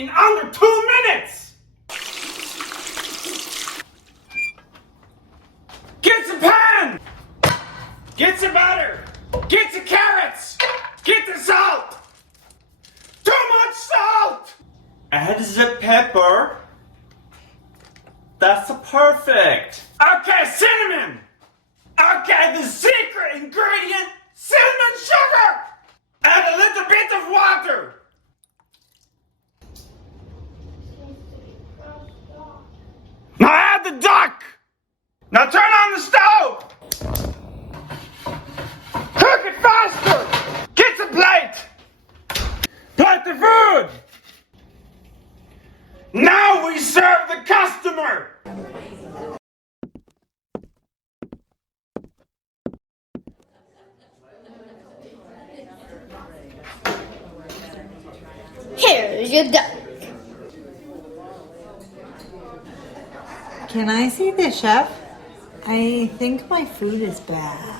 in under 2 minutes! Get the pan! Get the butter! Get the carrots! Get the salt! Too much salt! Add the pepper. That's perfect. Okay, cinnamon! Okay, the secret ingredient, cinnamon sugar! Add a little bit of water. Now add the duck! Now turn on the stove! Cook it faster! Get the plate! Plate the food! Now we serve the customer! Here's your duck. Can I see the chef? I think my food is bad.